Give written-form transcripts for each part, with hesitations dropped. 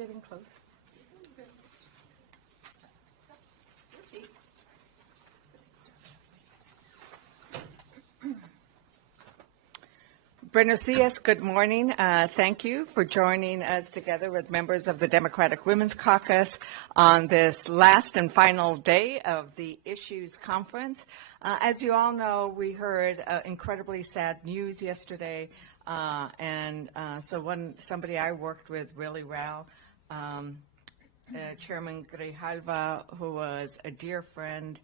getting close. Buenos dias, good morning. Thank you for joining us together with members of the Democratic Women's Caucus on this last and final day of the Issues Conference. As you all know, we heard incredibly sad news yesterday, somebody I worked with really well, Chairman Grijalva, who was a dear friend,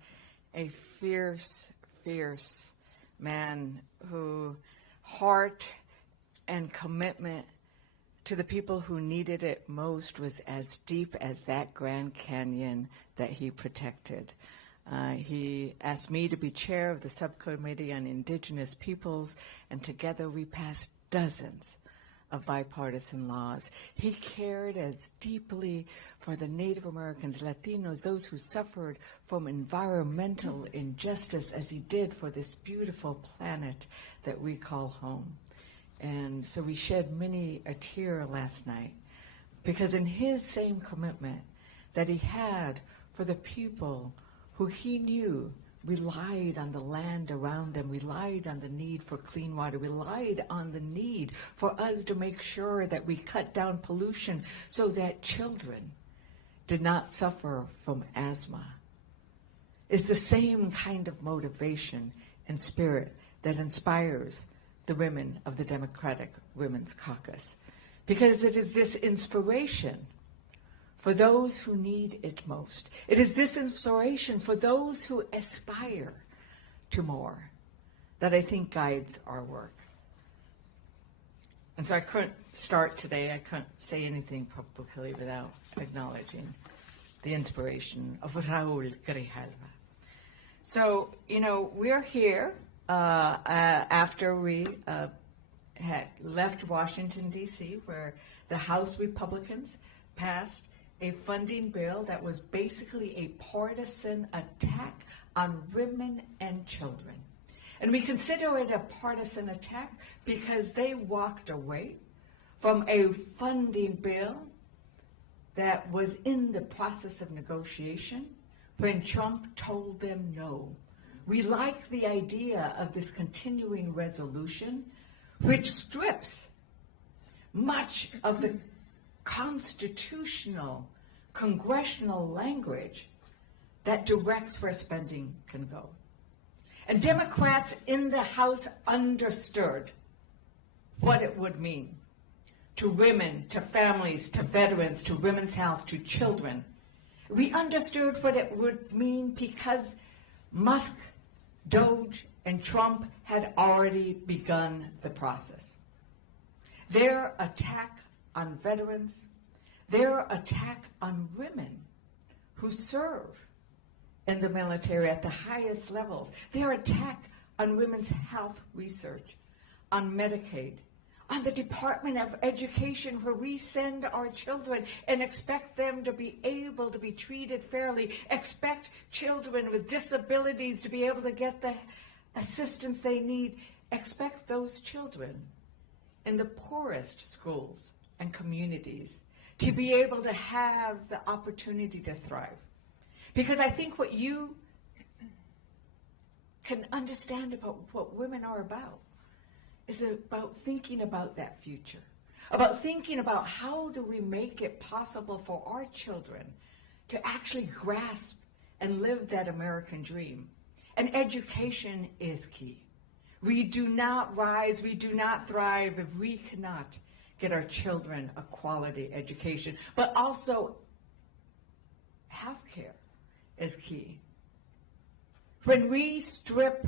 a fierce, fierce man who heart and commitment to the people who needed it most was as deep as that Grand Canyon that he protected. He asked me to be chair of the subcommittee on Indigenous Peoples, and together we passed dozens of bipartisan laws. He cared as deeply for the Native Americans, Latinos, those who suffered from environmental injustice as he did for this beautiful planet that we call home. And so we shed many a tear last night, because in his same commitment that he had for the people who he knew relied on the land around them, relied on the need for clean water, relied on the need for us to make sure that we cut down pollution so that children did not suffer from asthma, is the same kind of motivation and spirit that inspires the women of the Democratic Women's Caucus. Because it is this inspiration for those who need it most. It is this inspiration for those who aspire to more that I think guides our work. And so I couldn't start today, I couldn't say anything publicly without acknowledging the inspiration of Raul Grijalva. So, we're here after we had left Washington, D.C., where the House Republicans passed a funding bill that was basically a partisan attack on women and children. And we consider it a partisan attack because they walked away from a funding bill that was in the process of negotiation when Trump told them no. We like the idea of this continuing resolution, which strips much of the constitutional, congressional language that directs where spending can go. And Democrats in the House understood what it would mean to women, to families, to veterans, to women's health, to children. We understood what it would mean because Musk, Doge, and Trump had already begun the process. Their attack on veterans, their attack on women who serve in the military at the highest levels, their attack on women's health research, on Medicaid, on the Department of Education, where we send our children and expect them to be able to be treated fairly, expect children with disabilities to be able to get the assistance they need, expect those children in the poorest schools and communities to be able to have the opportunity to thrive. Because I think what you can understand about what women are about is about thinking about that future, about thinking about how do we make it possible for our children to actually grasp and live that American dream. And education is key. We do not rise, we do not thrive if we cannot get our children a quality education. But also, healthcare is key. When we strip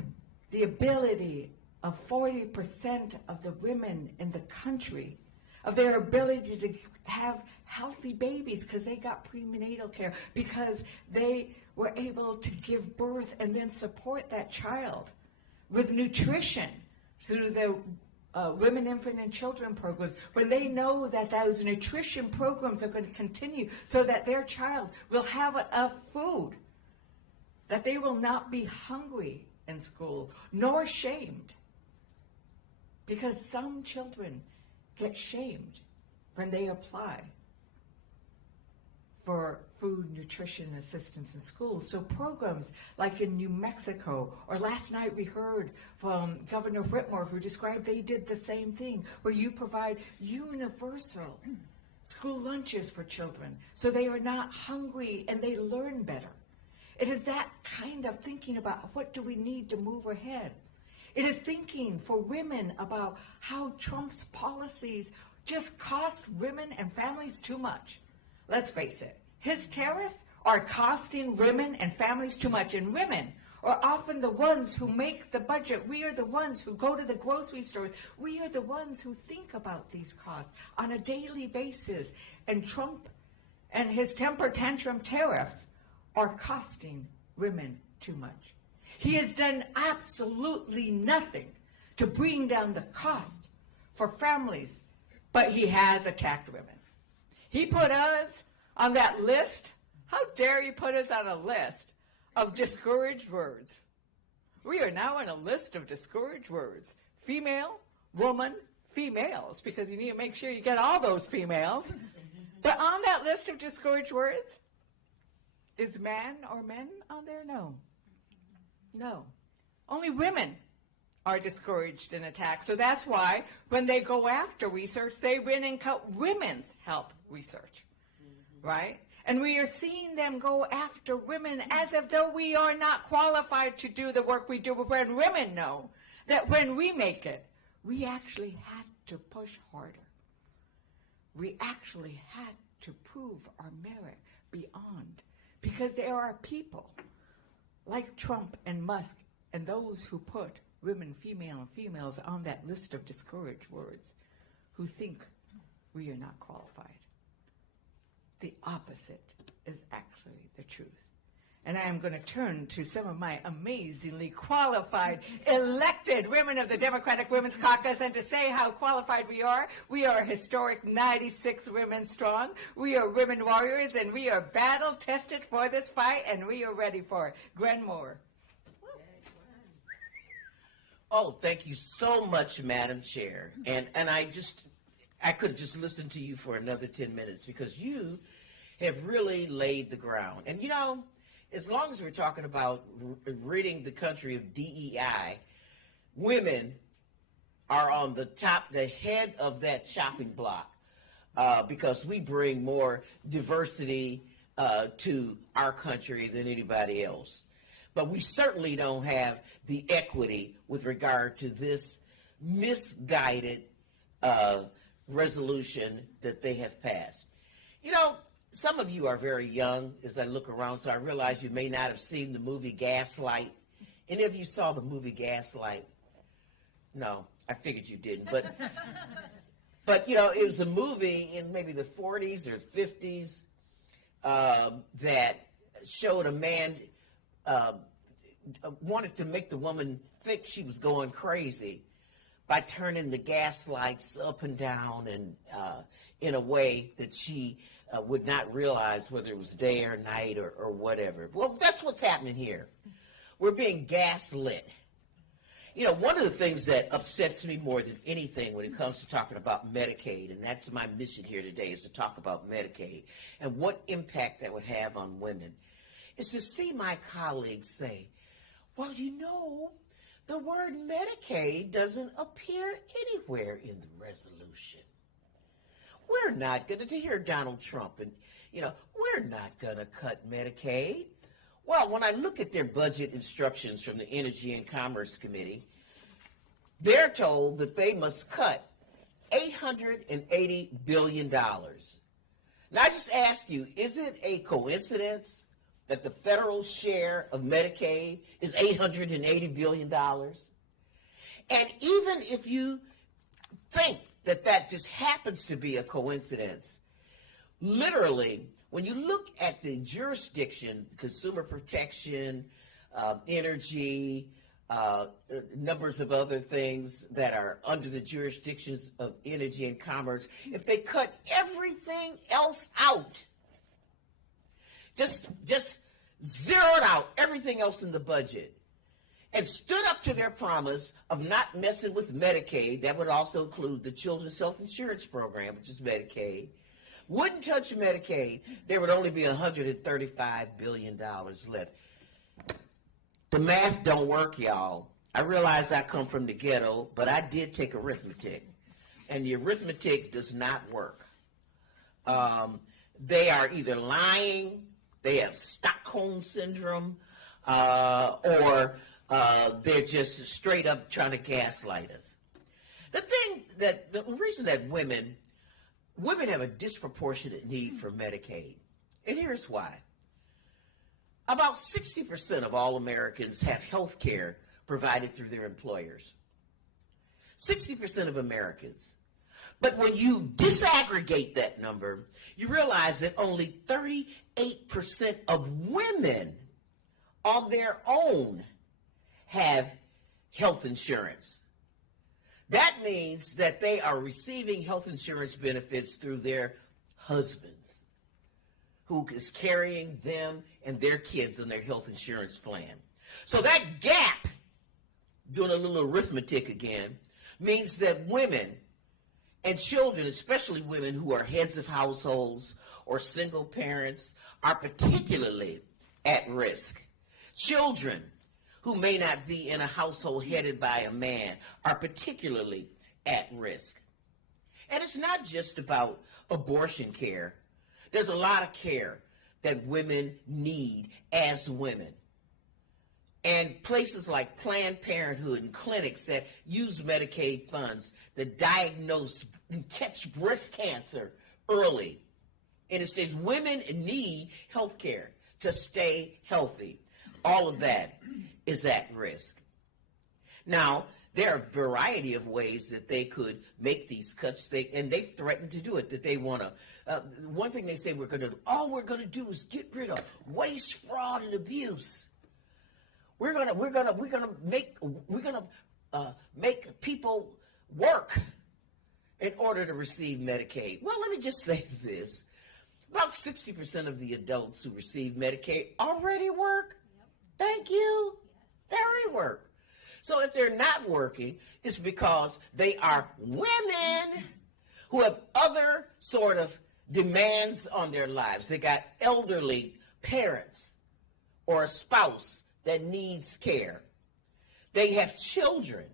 the ability of 40% of the women in the country of their ability to have healthy babies because they got prenatal care, because they were able to give birth and then support that child with nutrition through the Women, Infant, and Children programs, when they know that those nutrition programs are going to continue so that their child will have enough food, that they will not be hungry in school, nor shamed. Because some children get shamed when they apply for food nutrition assistance in schools. So programs like in New Mexico, or last night we heard from Governor Whitmer, who described they did the same thing, where you provide universal school lunches for children so they are not hungry and they learn better. It is that kind of thinking about what do we need to move ahead. It is thinking for women about how Trump's policies just cost women and families too much. Let's face it, his tariffs are costing women and families too much, and women are often the ones who make the budget. We are the ones who go to the grocery stores. We are the ones who think about these costs on a daily basis, and Trump and his temper tantrum tariffs are costing women too much. He has done absolutely nothing to bring down the cost for families, but he has attacked women. He put us on that list. How dare you put us on a list of discouraged words? We are now on a list of discouraged words. Female, woman, females, because you need to make sure you get all those females. But on that list of discouraged words, is man or men on there? No. No. Only women are discouraged and attacked. So that's why when they go after research, they win and cut women's health research, right? And we are seeing them go after women as if though we are not qualified to do the work we do, when women know that when we make it, we actually had to push harder. We actually had to prove our merit beyond, because there are people like Trump and Musk and those who put women, female, and females on that list of discouraged words who think we are not qualified. The opposite is actually the truth. And I am going to turn to some of my amazingly qualified, elected women of the Democratic Women's Caucus, and to say how qualified we are. We are a historic 96 women strong. We are women warriors, and we are battle-tested for this fight, and we are ready for it. Gwen Moore. Oh, thank you so much, Madam Chair. And I could just listen to you for another 10 minutes, because you have really laid the ground. And you know, as long as we're talking about ridding the country of DEI, women are on the head of that shopping block, because we bring more diversity to our country than anybody else. But we certainly don't have the equity with regard to this misguided resolution that they have passed. You know, some of you are very young as I look around, so I realize you may not have seen the movie Gaslight. Any of you saw the movie Gaslight? No, I figured you didn't. But you know, it was a movie in maybe the 40s or 50s that showed a man wanted to make the woman think she was going crazy by turning the gas lights up and down and in a way that she would not realize whether it was day or night or whatever. Well, that's what's happening here. We're being gaslit. You know, one of the things that upsets me more than anything when it comes to talking about Medicaid, and that's my mission here today, is to talk about Medicaid and what impact that would have on women, is to see my colleagues say, well, you know, the word Medicaid doesn't appear anywhere in the resolution. We're not going to hear Donald Trump and, you know, we're not going to cut Medicaid. Well, when I look at their budget instructions from the Energy and Commerce Committee, they're told that they must cut $880 billion. Now, I just ask you, is it a coincidence that the federal share of Medicaid is $880 billion? And even if you think that that just happens to be a coincidence, literally, when you look at the jurisdiction, consumer protection, energy, numbers of other things that are under the jurisdictions of energy and commerce, if they cut everything else out, just zeroed out everything else in the budget and stood up to their promise of not messing with Medicaid, that would also include the Children's Health Insurance Program, which is Medicaid, wouldn't touch Medicaid, there would only be $135 billion left. The math don't work, y'all. I realize I come from the ghetto, but I did take arithmetic, and the arithmetic does not work. They are either lying, they have Stockholm syndrome, or they're just straight up trying to gaslight us. The reason that women have a disproportionate need for Medicaid, and here's why. About 60% of all Americans have health care provided through their employers. 60% of Americans. But when you disaggregate that number, you realize that only 38% of women on their own have health insurance. That means that they are receiving health insurance benefits through their husbands, who is carrying them and their kids on their health insurance plan. So that gap, doing a little arithmetic again, means that women and children, especially women who are heads of households or single parents, are particularly at risk. Children who may not be in a household headed by a man are particularly at risk. And it's not just about abortion care. There's a lot of care that women need as women. And places like Planned Parenthood and clinics that use Medicaid funds that diagnose and catch breast cancer early. And it says women need health care to stay healthy. All of that is at risk. Now, there are a variety of ways that they could make these cuts, and they've threatened to do it, that they want to. One thing they say all we're going to do is get rid of waste, fraud, and abuse. We're gonna make people work in order to receive Medicaid. Well, let me just say this. About 60% of the adults who receive Medicaid already work. Yep. Thank you. Yes. They already work. So if they're not working, it's because they are women who have other sort of demands on their lives. They got elderly parents or a spouse that needs care. They have children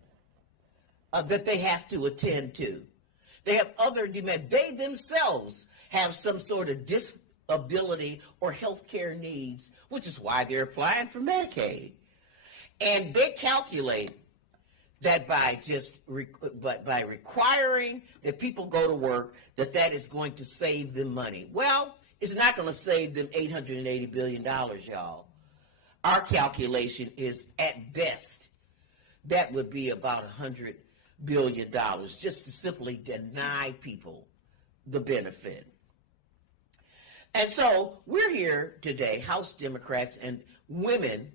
that they have to attend to. They have other demands. They themselves have some sort of disability or health care needs, which is why they're applying for Medicaid. And they calculate that by requiring that people go to work, that is going to save them money. Well, it's not going to save them $880 billion, y'all. Our calculation is, at best, that would be about $100 billion, just to simply deny people the benefit. And so we're here today, House Democrats and women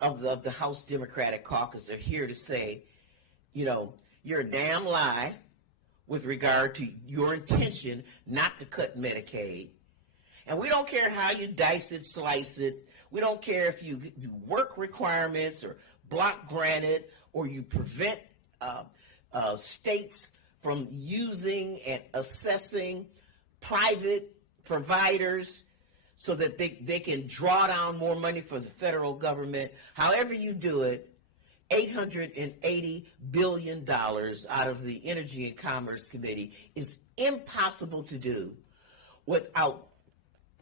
of the House Democratic Caucus are here to say, you're a damn lie with regard to your intention not to cut Medicaid. And we don't care how you dice it, slice it. We don't care if you do work requirements or block grant it, or you prevent states from using and assessing private providers so that they can draw down more money for the federal government. However you do it, $880 billion out of the Energy and Commerce Committee is impossible to do without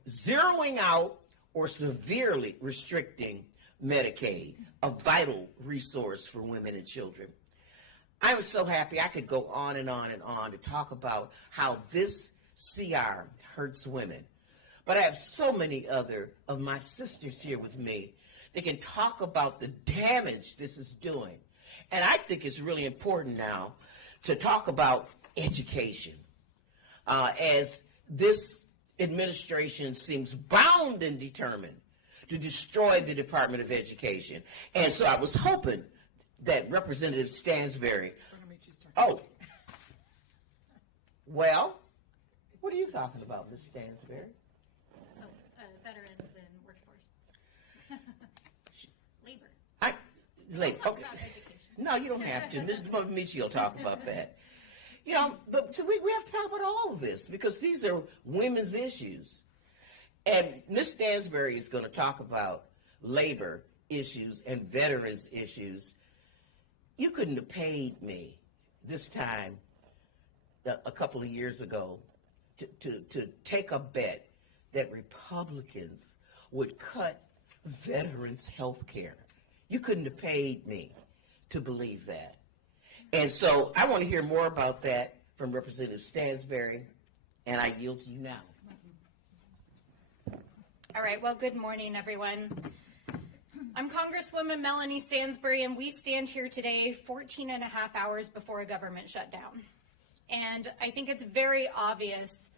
zeroing out or severely restricting Medicaid, a vital resource for women and children. I was so happy I could go on and on and on to talk about how this CR hurts women. But I have so many other of my sisters here with me that can talk about the damage this is doing. And I think it's really important now to talk about education, as this administration seems bound and determined to destroy the Department of Education. And so I was hoping that Representative Stansbury... Oh. Well, what are you talking about, Ms. Stansbury? Veterans and workforce. Labor. Okay. No, you don't have to. Ms. Michi will talk about that. But so we have to talk about all of this because these are women's issues. And Ms. Stansbury is going to talk about labor issues and veterans issues. You couldn't have paid me this time a couple of years ago to take a bet that Republicans would cut veterans' health care. You couldn't have paid me to believe that. And so I want to hear more about that from Representative Stansbury, and I yield to you now. All right, well, good morning, everyone. I'm Congresswoman Melanie Stansbury, and we stand here today 14 and a half hours before a government shutdown. And I think it's very obvious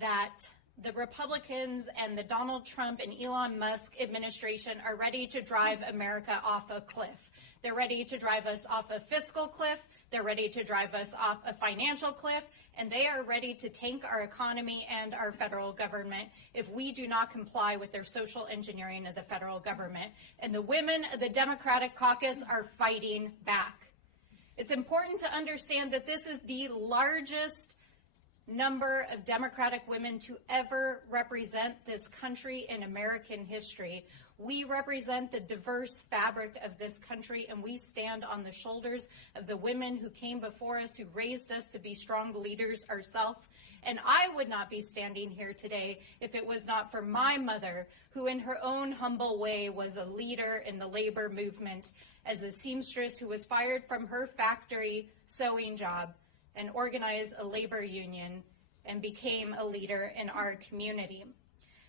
that the Republicans and the Donald Trump and Elon Musk administration are ready to drive America off a cliff. They're ready to drive us off a fiscal cliff. They're ready to drive us off a financial cliff. And they are ready to tank our economy and our federal government if we do not comply with their social engineering of the federal government. And the women of the Democratic Caucus are fighting back. It's important to understand that this is the largest number of Democratic women to ever represent this country in American history. We represent the diverse fabric of this country, and we stand on the shoulders of the women who came before us, who raised us to be strong leaders ourselves. And I would not be standing here today if it was not for my mother, who in her own humble way was a leader in the labor movement as a seamstress who was fired from her factory sewing job and organized a labor union and became a leader in our community.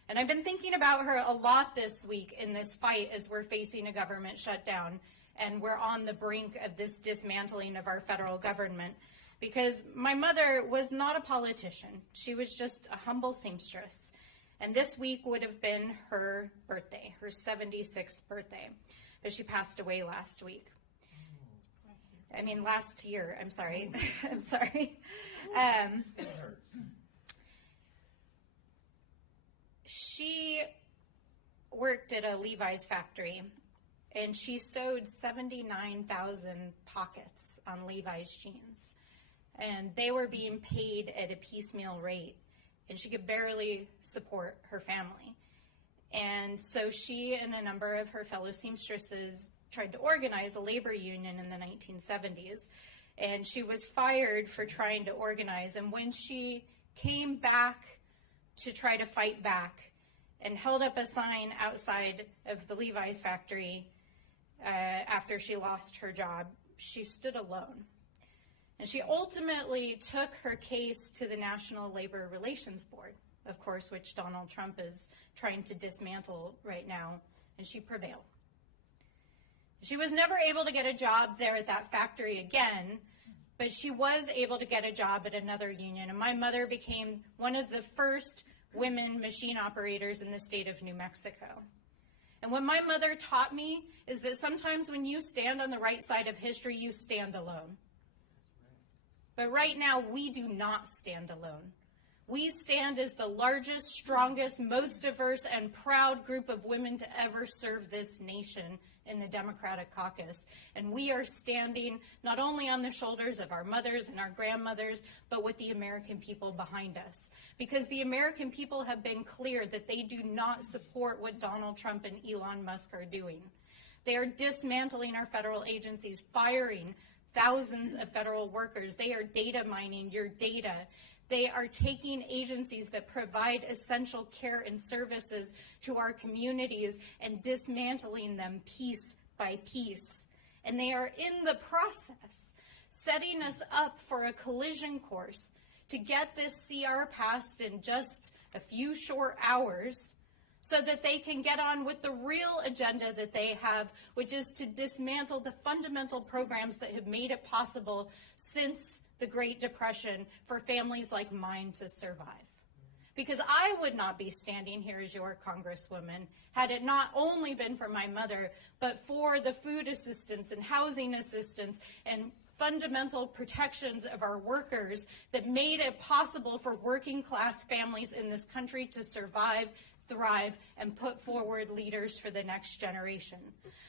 And I've been thinking about her a lot this week in this fight as we're facing a government shutdown and we're on the brink of this dismantling of our federal government, because my mother was not a politician. She was just a humble seamstress. And this week would have been her birthday, her 76th birthday, but she passed away last week. Last year, I'm sorry. I'm sorry. She worked at a Levi's factory, and she sewed 79,000 pockets on Levi's jeans. And they were being paid at a piecemeal rate, and she could barely support her family. And so she and a number of her fellow seamstresses tried to organize a labor union in the 1970s, and she was fired for trying to organize. And when she came back to try to fight back and held up a sign outside of the Levi's factory after she lost her job, she stood alone. And she ultimately took her case to the National Labor Relations Board, of course, which Donald Trump is trying to dismantle right now, and she prevailed. She was never able to get a job there at that factory again, but she was able to get a job at another union. And my mother became one of the first women machine operators in the state of New Mexico. And what my mother taught me is that sometimes when you stand on the right side of history, you stand alone. But right now, we do not stand alone. We stand as the largest, strongest, most diverse, and proud group of women to ever serve this nation in the Democratic Caucus. And we are standing not only on the shoulders of our mothers and our grandmothers, but with the American people behind us. Because the American people have been clear that they do not support what Donald Trump and Elon Musk are doing. They are dismantling our federal agencies, firing thousands of federal workers. They are data mining your data. They are taking agencies that provide essential care and services to our communities and dismantling them piece by piece. And they are in the process setting us up for a collision course to get this CR passed in just a few short hours so that they can get on with the real agenda that they have, which is to dismantle the fundamental programs that have made it possible since the Great Depression for families like mine to survive. Because I would not be standing here as your Congresswoman had it not only been for my mother, but for the food assistance and housing assistance and fundamental protections of our workers that made it possible for working class families in this country to survive, thrive, and put forward leaders for the next generation.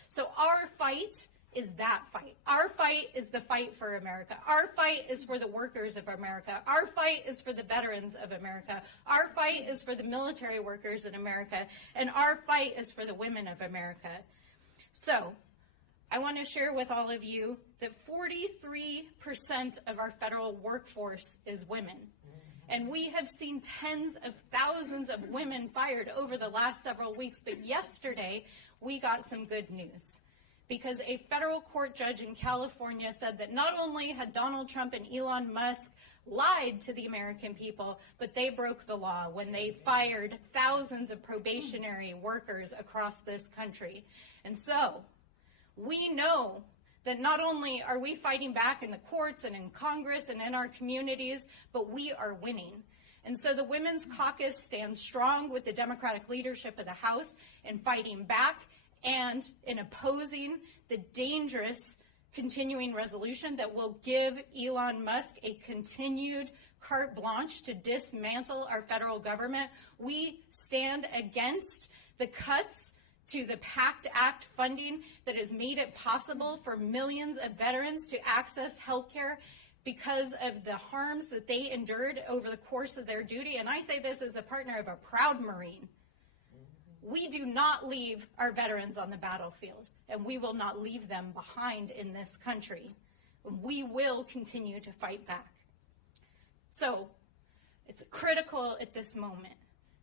So our fight is that fight. Our fight is the fight for America. Our fight is for the workers of America. Our fight is for the veterans of America. Our fight is for the military workers in America. And our fight is for the women of America. So I want to share with all of you that 43% of our federal workforce is women. And we have seen tens of thousands of women fired over the last several weeks. But yesterday, we got some good news, because a federal court judge in California said that not only had Donald Trump and Elon Musk lied to the American people, but they broke the law when they fired thousands of probationary workers across this country. And so we know that not only are we fighting back in the courts and in Congress and in our communities, but we are winning. And so the Women's Caucus stands strong with the Democratic leadership of the House in fighting back and in opposing the dangerous continuing resolution that will give Elon Musk a continued carte blanche to dismantle our federal government. We stand against the cuts to the PACT Act funding that has made it possible for millions of veterans to access health care because of the harms that they endured over the course of their duty. And I say this as a partner of a proud Marine. We do not leave our veterans on the battlefield, and we will not leave them behind in this country. We will continue to fight back. So it's critical at this moment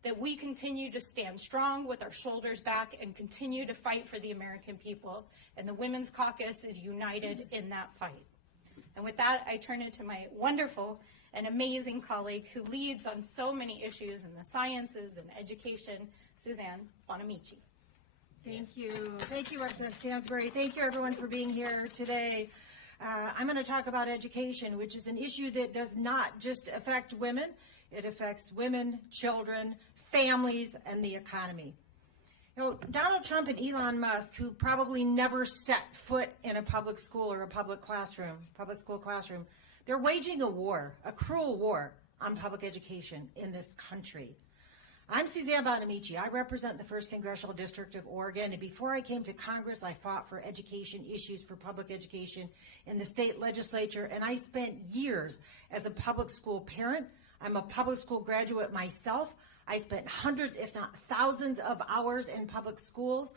that we continue to stand strong with our shoulders back and continue to fight for the American people. And the Women's Caucus is united in that fight. And with that, I turn it to my wonderful and amazing colleague who leads on so many issues in the sciences and education, Suzanne Bonamici. Thank you. Thank you, Representative Stansbury. Thank you, everyone, for being here today. I'm going to talk about education, which is an issue that does not just affect women. It affects women, children, families, and the economy. You know, Donald Trump and Elon Musk, who probably never set foot in a public school or a public school classroom, they're waging a war, a cruel war on public education in this country. I'm Suzanne Bonamici. I represent the 1st Congressional District of Oregon, and before I came to Congress, I fought for education issues for public education in the state legislature, and I spent years as a public school parent. I'm a public school graduate myself. I spent hundreds, if not thousands, of hours in public schools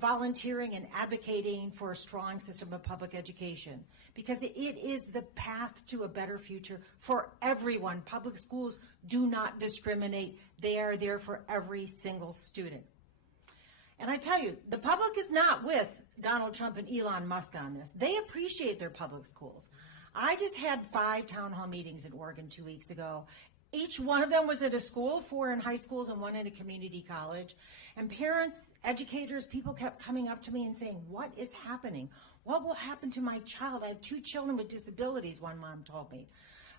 volunteering and advocating for a strong system of public education, because it is the path to a better future for everyone. Public schools do not discriminate. They are there for every single student. And I tell you, the public is not with Donald Trump and Elon Musk on this. They appreciate their public schools. I just had 5 town hall meetings in Oregon 2 weeks ago. Each one of them was at a school, 4 in high schools and 1 in a community college. And parents, educators, people kept coming up to me and saying, what is happening? What will happen to my child? I have 2 children with disabilities, one mom told me.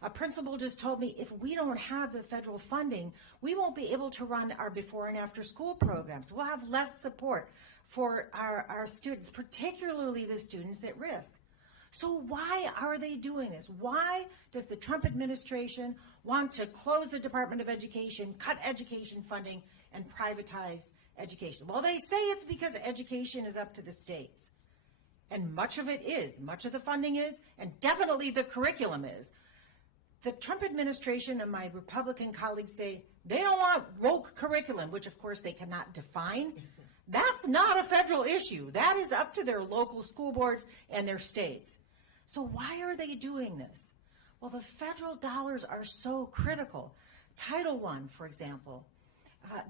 A principal just told me, if we don't have the federal funding, we won't be able to run our before and after school programs. We'll have less support for our students, particularly the students at risk. So why are they doing this? Why does the Trump administration want to close the Department of Education, cut education funding, and privatize education? Well, they say it's because education is up to the states. And much of it is. Much of the funding is, and definitely the curriculum is. The Trump administration and my Republican colleagues say they don't want woke curriculum, which of course they cannot define. That's not a federal issue. That is up to their local school boards and their states. So why are they doing this? Well, the federal dollars are so critical. Title I, for example,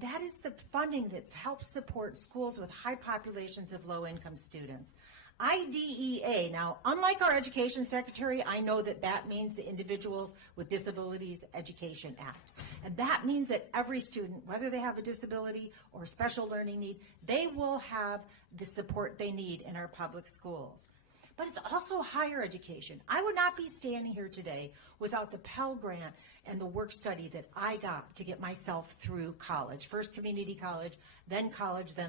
that is the funding that helps support schools with high populations of low-income students. IDEA, now, unlike our education secretary, I know that that means the Individuals with Disabilities Education Act. And that means that every student, whether they have a disability or a special learning need, they will have the support they need in our public schools. But it's also higher education. I would not be standing here today without the Pell Grant and the work study that I got to get myself through college. First community college, then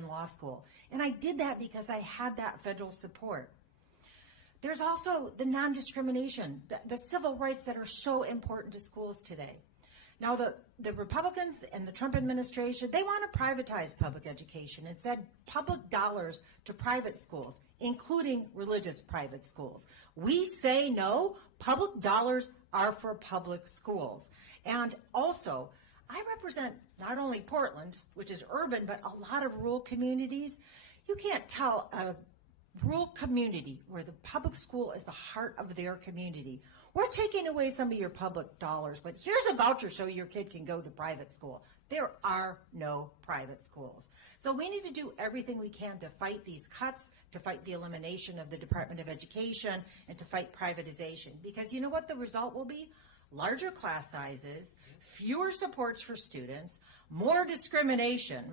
law school. And I did that because I had that federal support. There's also the non-discrimination, the civil rights that are so important to schools today. Now, the Republicans and the Trump administration, they want to privatize public education and send public dollars to private schools, including religious private schools. We say no. Public dollars are for public schools. And also, I represent not only Portland, which is urban, but a lot of rural communities. You can't tell a rural community where the public school is the heart of their community. We're taking away some of your public dollars, but here's a voucher so your kid can go to private school. There are no private schools. So we need to do everything we can to fight these cuts, to fight the elimination of the Department of Education, and to fight privatization. Because you know what the result will be? Larger class sizes, fewer supports for students, more discrimination,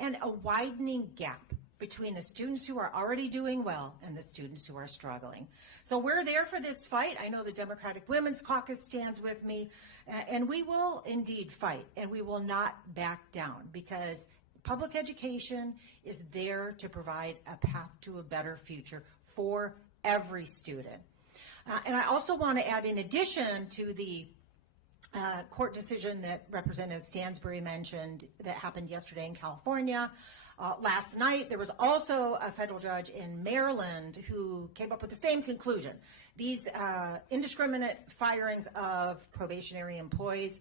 and a widening gap between the students who are already doing well and the students who are struggling. So we're there for this fight. I know the Democratic Women's Caucus stands with me, and we will indeed fight, and we will not back down, because public education is there to provide a path to a better future for every student. And I also want to add, in addition to the court decision that Representative Stansbury mentioned that happened yesterday in California, last night there was also a federal judge in Maryland who came up with the same conclusion. These indiscriminate firings of probationary employees,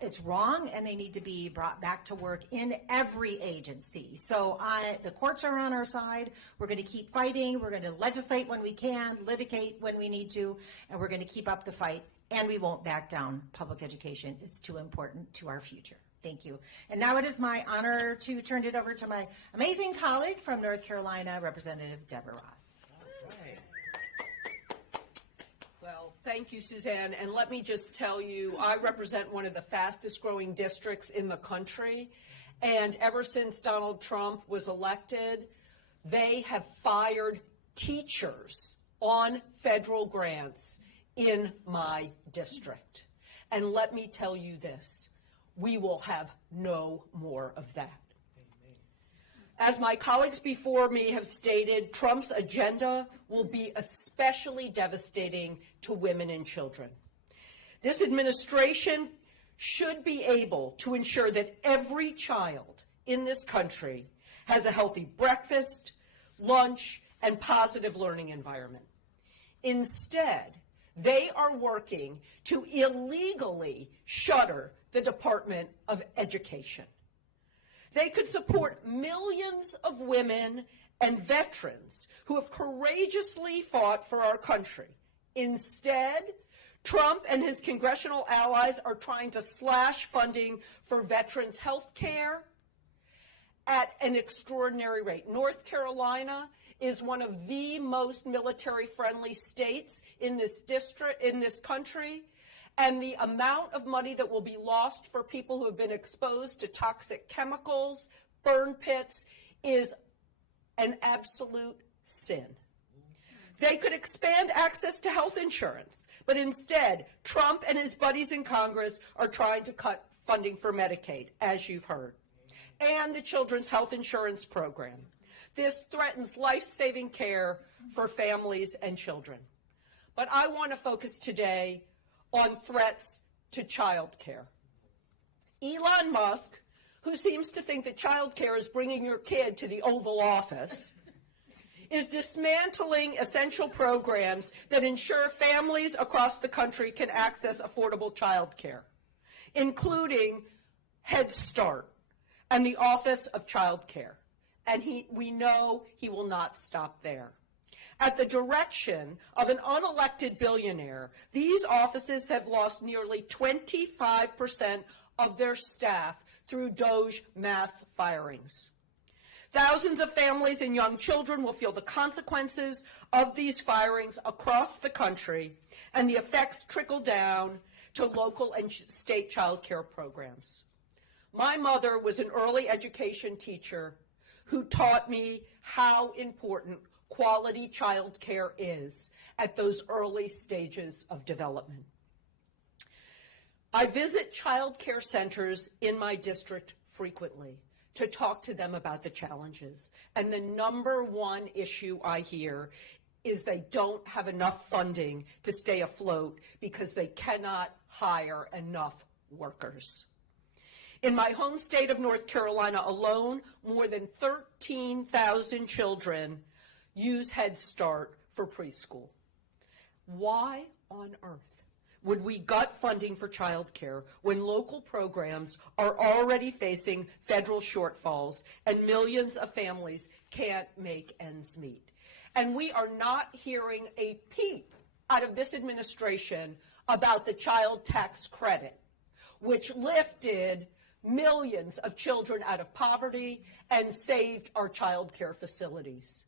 it's wrong, and they need to be brought back to work in every agency. So the courts are on our side. We're going to keep fighting. We're going to legislate when we can, litigate when we need to, and we're going to keep up the fight, and we won't back down. Public education is too important to our future. Thank you. And now it is my honor to turn it over to my amazing colleague from North Carolina, Representative Deborah Ross. Well, thank you, Suzanne. And let me just tell you, I represent one of the fastest growing districts in the country. And ever since Donald Trump was elected, they have fired teachers on federal grants in my district. And let me tell you this. We will have no more of that. As my colleagues before me have stated, Trump's agenda will be especially devastating to women and children. This administration should be able to ensure that every child in this country has a healthy breakfast, lunch, and positive learning environment. Instead, they are working to illegally shutter the Department of Education. They could support millions of women and veterans who have courageously fought for our country. Instead, Trump and his congressional allies are trying to slash funding for veterans' health care at an extraordinary rate. North Carolina is one of the most military-friendly states in this district, in this country. And the amount of money that will be lost for people who have been exposed to toxic chemicals, burn pits, is an absolute sin. They could expand access to health insurance, but instead, Trump and his buddies in Congress are trying to cut funding for Medicaid, as you've heard, and the Children's Health Insurance Program. This threatens life-saving care for families and children. But I want to focus today on threats to child care. Elon Musk, who seems to think that child care is bringing your kid to the Oval Office, is dismantling essential programs that ensure families across the country can access affordable child care, including Head Start and the Office of Child Care. And we know he will not stop there. At the direction of an unelected billionaire, these offices have lost nearly 25% of their staff through DOGE mass firings. Thousands of families and young children will feel the consequences of these firings across the country, and the effects trickle down to local and state child care programs. My mother was an early education teacher who taught me how important quality child care is at those early stages of development. I visit child care centers in my district frequently to talk to them about the challenges. And the number one issue I hear is they don't have enough funding to stay afloat because they cannot hire enough workers. In my home state of North Carolina alone, more than 13,000 children use Head Start for preschool. Why on earth would we gut funding for childcare when local programs are already facing federal shortfalls and millions of families can't make ends meet? And we are not hearing a peep out of this administration about the child tax credit, which lifted millions of children out of poverty and saved our child care facilities.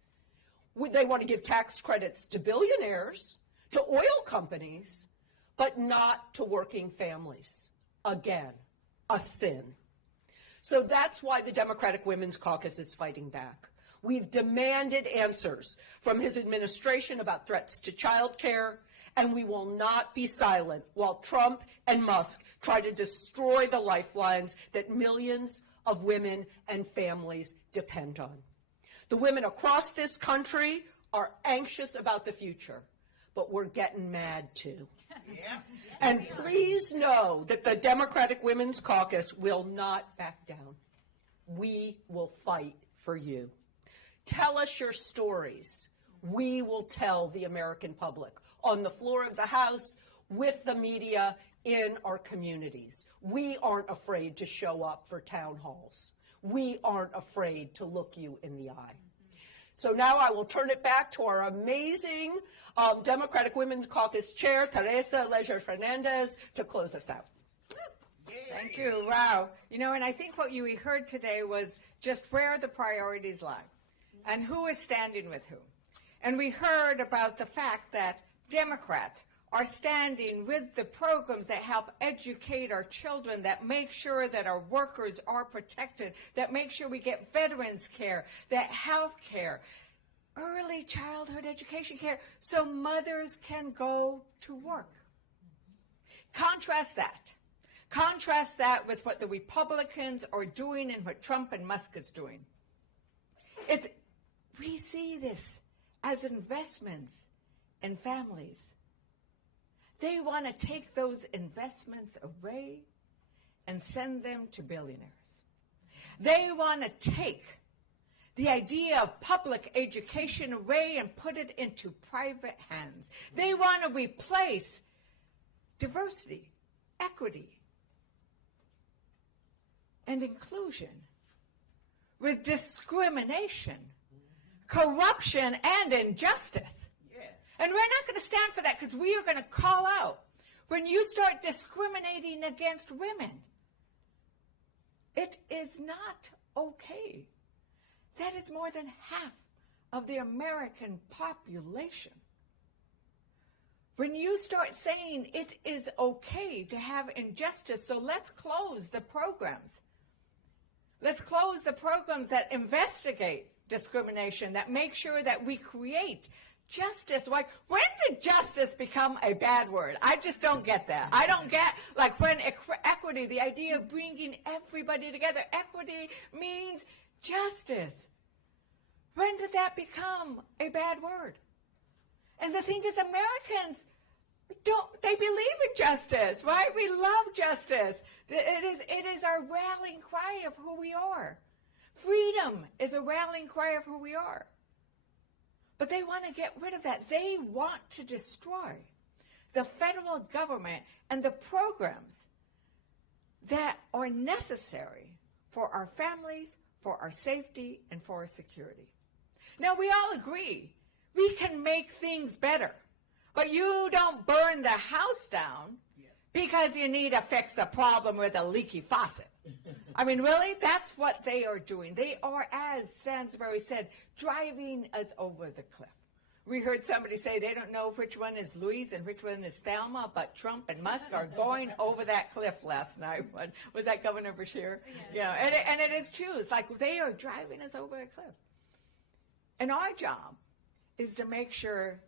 They want to give tax credits to billionaires, to oil companies, but not to working families. Again, a sin. So that's why the Democratic Women's Caucus is fighting back. We've demanded answers from his administration about threats to child care, and we will not be silent while Trump and Musk try to destroy the lifelines that millions of women and families depend on. The women across this country are anxious about the future, but we're getting mad too. Yeah. And please know that the Democratic Women's Caucus will not back down. We will fight for you. Tell us your stories. We will tell the American public on the floor of the House, with the media, in our communities. We aren't afraid to show up for town halls. We aren't afraid to look you in the eye. So now I will turn it back to our amazing Democratic Women's Caucus Chair, Teresa Leger Fernandez, to close us out. Thank you. Wow. You know, and I think what you heard today was just where the priorities lie and who is standing with who. And we heard about the fact that Democrats are standing with the programs that help educate our children, that make sure that our workers are protected, that make sure we get veterans care, that health care, early childhood education care, so mothers can go to work. Contrast that. Contrast that with what the Republicans are doing and what Trump and Musk is doing. We see this as investments in families. They want to take those investments away and send them to billionaires. They want to take the idea of public education away and put it into private hands. They want to replace diversity, equity, and inclusion with discrimination, corruption, and injustice. And we're not going to stand for that, because we are going to call out when you start discriminating against women. It is not okay. That is more than half of the American population. When you start saying it is okay to have injustice, so let's close the programs. Let's close the programs that investigate discrimination, that make sure that we create justice. Like, when did justice become a bad word? I just don't get that. I don't get, like, when equity, the idea of bringing everybody together. Equity means justice. When did that become a bad word? And the thing is, Americans they believe in justice, right? We love justice. It is our rallying cry of who we are. Freedom is a rallying cry of who we are. But they want to get rid of that. They want to destroy the federal government and the programs that are necessary for our families, for our safety, and for our security. Now, we all agree we can make things better, but you don't burn the house down because you need to fix a problem with a leaky faucet. I mean, really? That's what they are doing. They are, as Sansbury said, driving us over the cliff. We heard somebody say they don't know which one is Louise and which one is Thelma, but Trump and Musk are going over that cliff last night. Was that Governor Beshear? Yeah. And it is true. It's like they are driving us over a cliff. And our job is to make sure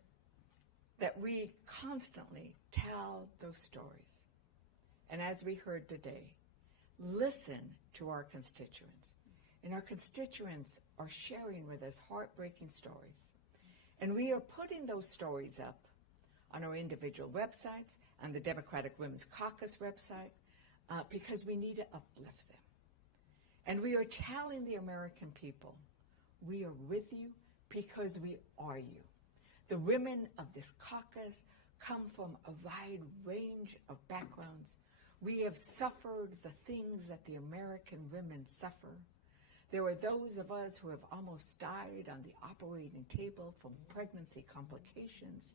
that we constantly tell those stories. And as we heard today, listen to our constituents. And our constituents are sharing with us heartbreaking stories. And we are putting those stories up on our individual websites, on the Democratic Women's Caucus website, because we need to uplift them. And we are telling the American people, we are with you because we are you. The women of this caucus come from a wide range of backgrounds. We have suffered the things that the American women suffer. There are those of us who have almost died on the operating table from pregnancy complications.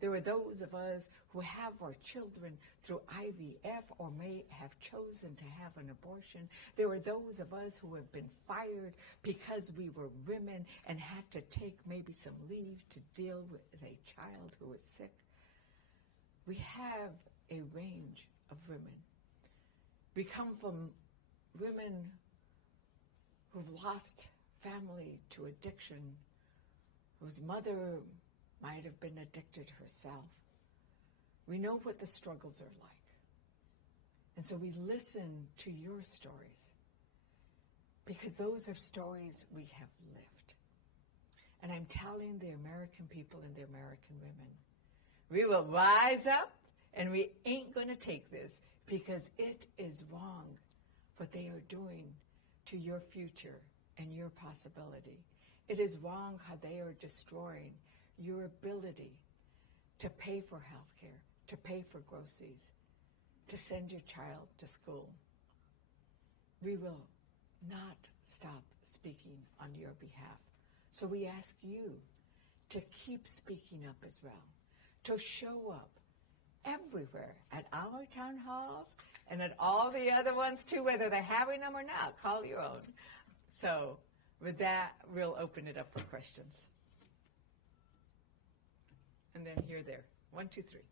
There are those of us who have our children through IVF or may have chosen to have an abortion. There are those of us who have been fired because we were women and had to take maybe some leave to deal with a child who was sick. We have a range of women. We come from women who've lost family to addiction, whose mother might have been addicted herself. We know what the struggles are like. And so we listen to your stories because those are stories we have lived. And I'm telling the American people and the American women, we will rise up and we ain't going to take this because it is wrong what they are doing to your future and your possibility. It is wrong how they are destroying your ability to pay for health care, to pay for groceries, to send your child to school. We will not stop speaking on your behalf. So we ask you to keep speaking up as well, to show up everywhere at our town halls and at all the other ones too, whether they're having them or not. Call your own. So with that, we'll open it up for questions. And then here, there. 1, 2, 3.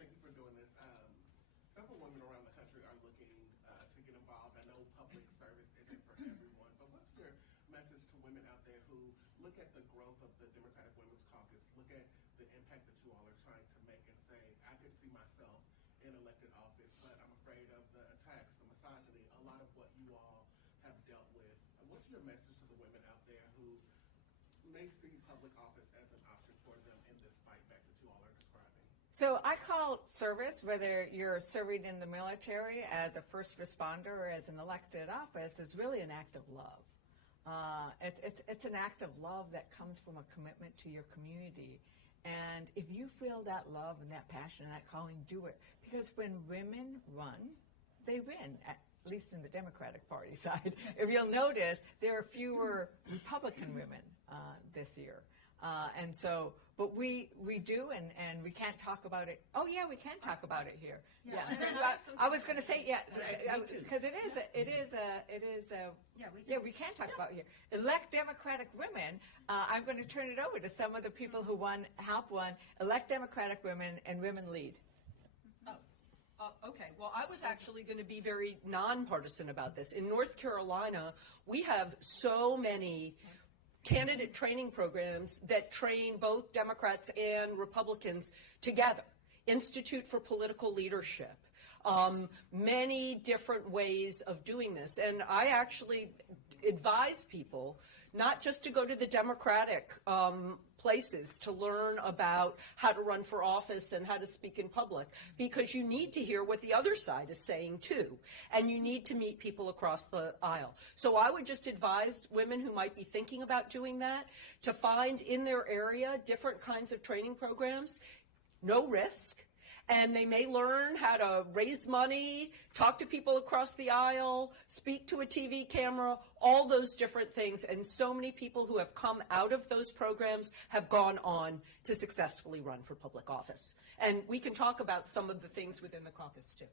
Thank you for doing this. Several women around the country are looking to get involved. I know public service isn't for everyone, but what's your message to women out there who look at the growth of the Democratic Women's Caucus, look at the impact that you all are trying to make and say, I could see myself in elected office, but I'm afraid of the attacks, the misogyny, a lot of what you all have dealt with. What's your message to the women out there who may see public office as an option for them in this fight back that you all are describing? So I call service, whether you're serving in the military as a first responder or as an elected office, is really an act of love. It's an act of love that comes from a commitment to your community. And if you feel that love and that passion and that calling, do it. Because when women run, they win, at least in the Democratic Party side. If you'll notice, there are fewer Republican women this year. And so, but we do, and we can't talk about it. Oh yeah, we can talk about it here. Yeah. I was going to say, because we can talk about it here. Elect Democratic women. I'm going to turn it over to some of the people who help elect Democratic women, and women lead. Okay, well, I was actually going to be very nonpartisan about this. In North Carolina, we have so many candidate training programs that train both Democrats and Republicans together. Institute for Political Leadership, many different ways of doing this. And I actually advise people not just to go to the Democratic places to learn about how to run for office and how to speak in public, because you need to hear what the other side is saying too, and you need to meet people across the aisle. So I would just advise women who might be thinking about doing that to find in their area different kinds of training programs, no risk. And they may learn how to raise money, talk to people across the aisle, speak to a TV camera, all those different things. And so many people who have come out of those programs have gone on to successfully run for public office. And we can talk about some of the things within the caucus, too.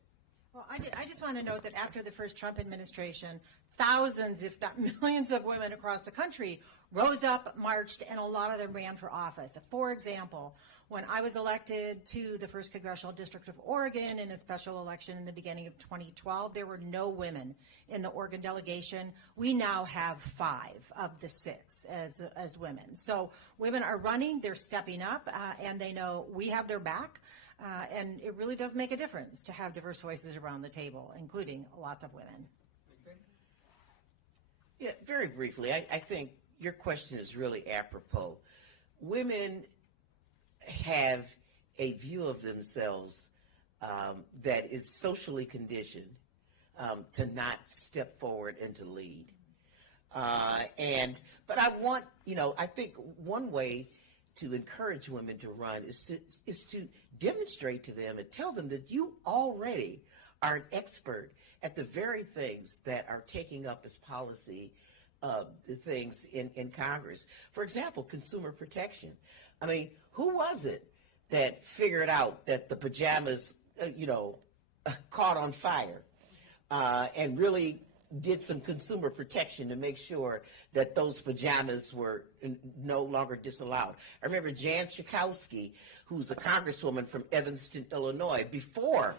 Well, I just want to note that after the first Trump administration, thousands, if not millions of women across the country rose up, marched, and a lot of them ran for office. For example, when I was elected to the 1st Congressional District of Oregon in a special election in the beginning of 2012, there were no women in the Oregon delegation. We now have 5 of the 6 as women. So women are running, they're stepping up, and they know we have their back. And it really does make a difference to have diverse voices around the table, including lots of women. Yeah, very briefly, I think your question is really apropos. Women have a view of themselves that is socially conditioned to not step forward and to lead. But I want, I think one way to encourage women to run is to demonstrate to them and tell them that you already are an expert at the very things that are taking up as policy things in Congress. For example, consumer protection. I mean, who was it that figured out that the pajamas, caught on fire and really did some consumer protection to make sure that those pajamas were no longer disallowed? I remember Jan Schakowsky, who's a congresswoman from Evanston, Illinois. Before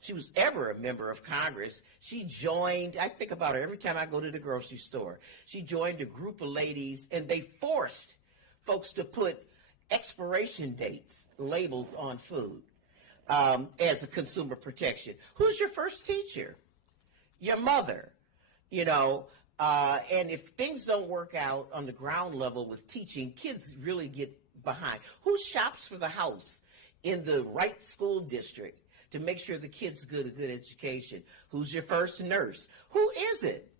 she was ever a member of Congress, she joined, I think about her every time I go to the grocery store, she joined a group of ladies, and they forced folks to put expiration dates, labels on food as a consumer protection. Who's your first teacher? Your mother. And if things don't work out on the ground level with teaching, kids really get behind. Who shops for the house in the right school district to make sure the kids get a good education? Who's your first nurse? Who is it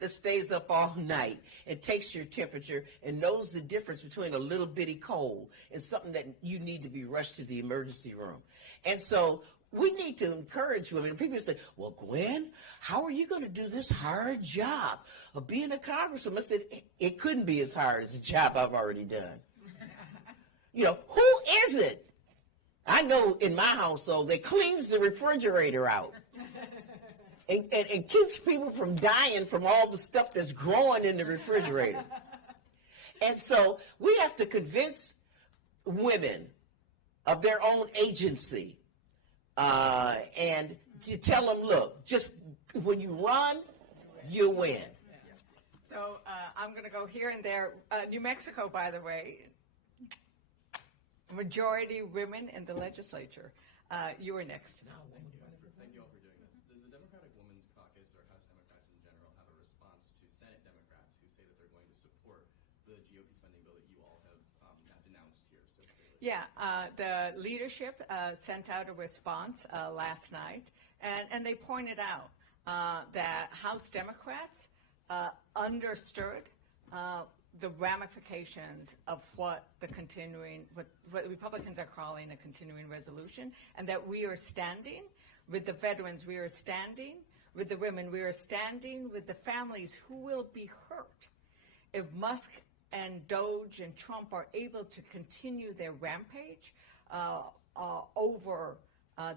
that stays up all night and takes your temperature and knows the difference between a little bitty cold and something that you need to be rushed to the emergency room? And so we need to encourage women. People say, well, Gwen, how are you going to do this hard job of being a congresswoman? I said, it couldn't be as hard as the job I've already done. Who is it? I know in my household that cleans the refrigerator out and keeps people from dying from all the stuff that's growing in the refrigerator. And so we have to convince women of their own agency. And to tell them, look, just when you run, you win. So I'm going to go here and there. New Mexico, by the way, majority women in the legislature. You were next. Thank you all for doing this. Does the Democratic Women's Caucus, or House Democrats in general, have a response to Senate Democrats who say that they're going to support the GOP spending bill that you all have denounced here so clearly? Yeah, the leadership sent out a response last night, and they pointed out that House Democrats understood the ramifications of what Republicans are calling a continuing resolution, and that we are standing with the veterans, we are standing with the women, we are standing with the families who will be hurt if Musk and Doge and Trump are able to continue their rampage over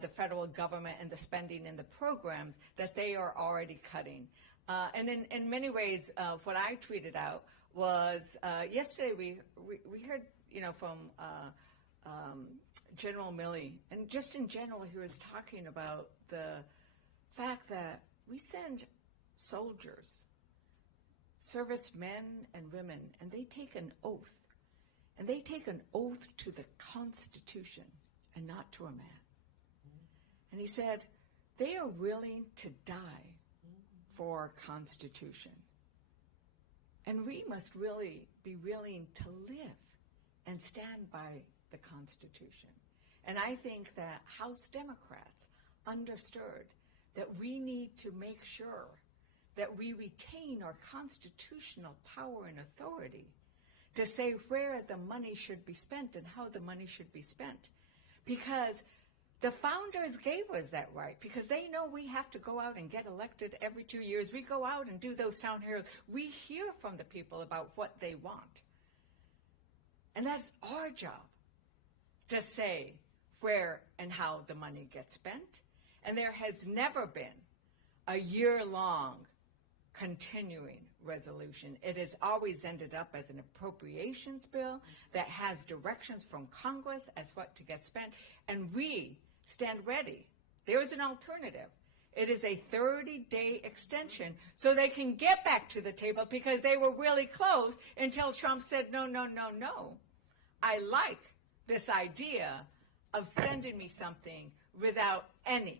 the federal government and the spending and the programs that they are already cutting. And in many ways, what I tweeted out was yesterday we heard from General Milley, and just in general he was talking about the fact that we send soldiers, servicemen and women, and they take an oath. And they take an oath to the Constitution and not to a man. And he said, they are willing to die for our Constitution. And we must really be willing to live and stand by the Constitution. And I think that House Democrats understood that we need to make sure that we retain our constitutional power and authority to say where the money should be spent and how the money should be spent. Because the founders gave us that right, because they know we have to go out and get elected every 2 years. We go out and do those town halls. We hear from the people about what they want. And that's our job, to say where and how the money gets spent. And there has never been a year-long continuing resolution. It has always ended up as an appropriations bill that has directions from Congress as what to get spent, and we stand ready. There is an alternative. It is a 30-day extension so they can get back to the table, because they were really close until Trump said, no, no, no, no. I like this idea of sending me something without any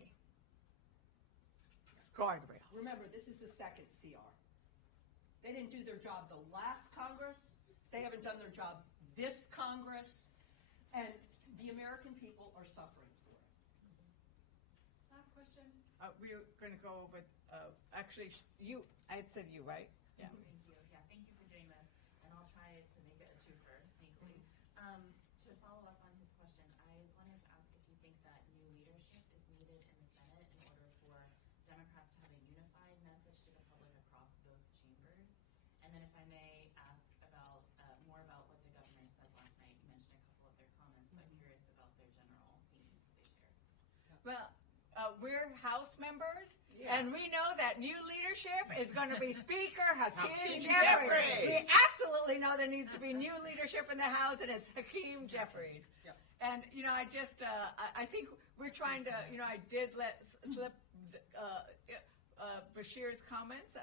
guardrails. Remember, this is the second CR. They didn't do their job the last Congress. They haven't done their job this Congress. And the American people are suffering for it. we're going to go with, actually, you, I said you, right? Yeah. Thank you. Yeah, thank you for doing this, and I'll try to make it a twofer sneakily. To follow up on his question, I wanted to ask if you think that new leadership is needed in the Senate in order for Democrats to have a unified message to the public across both chambers. And then if I may ask about more about what the governor said last night. You mentioned a couple of their comments, but I'm curious about their general themes that they shared. Well, we're House members, Yeah. and we know that new leadership is going to be Speaker Hakeem Hakeem Jeffries. Jeffries. We absolutely know there needs to be new leadership in the House, and it's Hakeem Jeffries. Yep. And, I just, I think we're trying to, I did let slip Bashir's comments,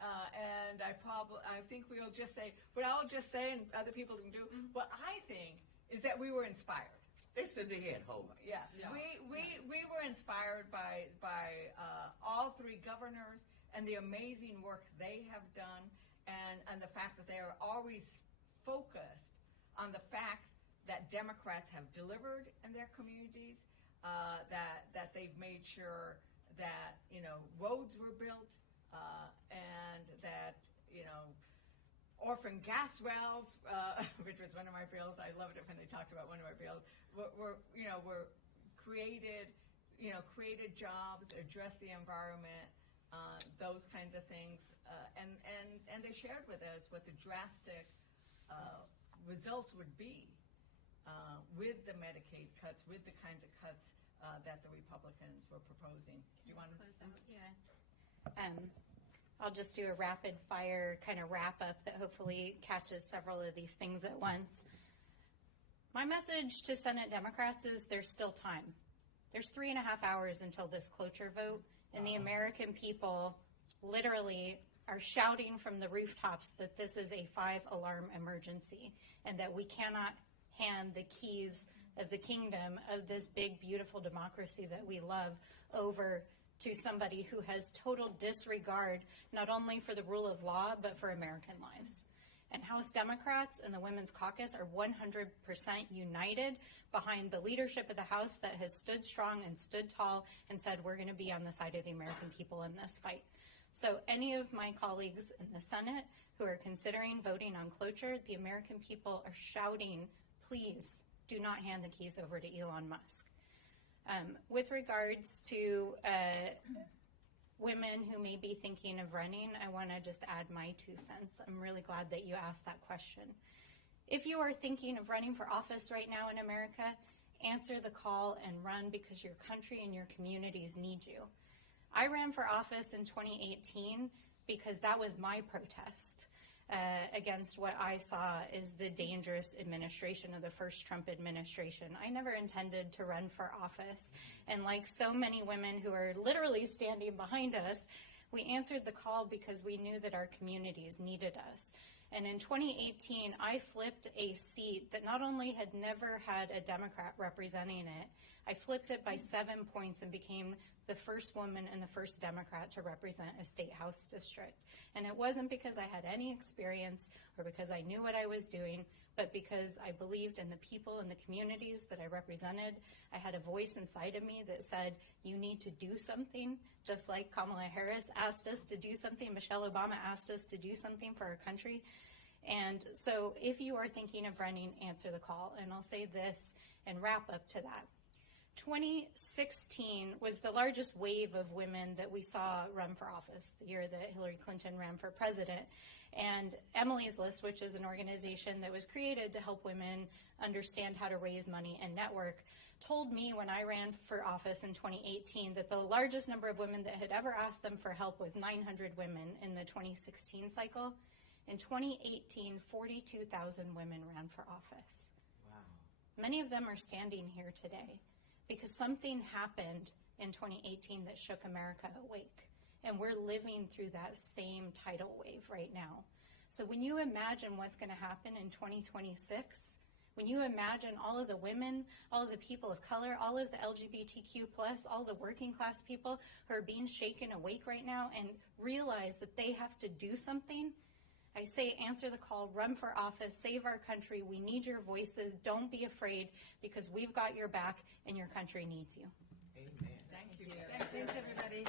and I think we'll just say, what I'll just say, and other people can do, what I think is that we were inspired. They said they had hope. Yeah, Yeah. we were inspired by all three governors and the amazing work they have done, and the fact that they are always focused on the fact that Democrats have delivered in their communities, that they've made sure that roads were built, and that orphan gas wells, which was one of my bills. I loved it when they talked about one of my bills. Were created, created jobs, addressed the environment, those kinds of things, and they shared with us what the drastic results would be with the Medicaid cuts, with the kinds of cuts that the Republicans were proposing. Do you want to Close out? Yeah. I'll just do a rapid fire kind of wrap up that hopefully catches several of these things at once. My message to Senate Democrats is there's still time. There's 3.5 hours until this cloture vote, and the American people literally are shouting from the rooftops that this is a 5-alarm emergency and that we cannot hand the keys of the kingdom of this big, beautiful democracy that we love over to somebody who has total disregard not only for the rule of law, but for American lives. And House Democrats and the Women's Caucus are 100% united behind the leadership of the House that has stood strong and stood tall and said we're going to be on the side of the American people in this fight. So any of my colleagues in the Senate who are considering voting on cloture, the American people are shouting, please do not hand the keys over to Elon Musk. With regards to women who may be thinking of running, I want to just add my 2 cents. I'm really glad that you asked that question. If you are thinking of running for office right now in America, answer the call and run because your country and your communities need you. I ran for office in 2018 because that was my protest against what I saw is the dangerous administration of the first Trump administration. I never intended to run for office. And like so many women who are literally standing behind us, we answered the call because we knew that our communities needed us. And in 2018, I flipped a seat that not only had never had a Democrat representing it, I flipped it by 7 points and became the first woman and the first Democrat to represent a state house district. And it wasn't because I had any experience or because I knew what I was doing, but because I believed in the people and the communities that I represented. I had a voice inside of me that said, you need to do something, just like Kamala Harris asked us to do something, Michelle Obama asked us to do something for our country. And so if you are thinking of running, answer the call. And I'll say this and wrap up to that. 2016 was the largest wave of women that we saw run for office, the year that Hillary Clinton ran for president. And Emily's List, which is an organization that was created to help women understand how to raise money and network, told me when I ran for office in 2018 that the largest number of women that had ever asked them for help was 900 women in the 2016 cycle. In 2018, 42,000 women ran for office. Wow. Many of them are standing here today because something happened in 2018 that shook America awake. And we're living through that same tidal wave right now. So when you imagine what's going to happen in 2026, when you imagine all of the women, all of the people of color, all of the LGBTQ+, all the working class people who are being shaken awake right now and realize that they have to do something, I say answer the call, run for office, save our country. We need your voices. Don't be afraid because we've got your back and your country needs you. Amen. Thank you. Thanks, everybody.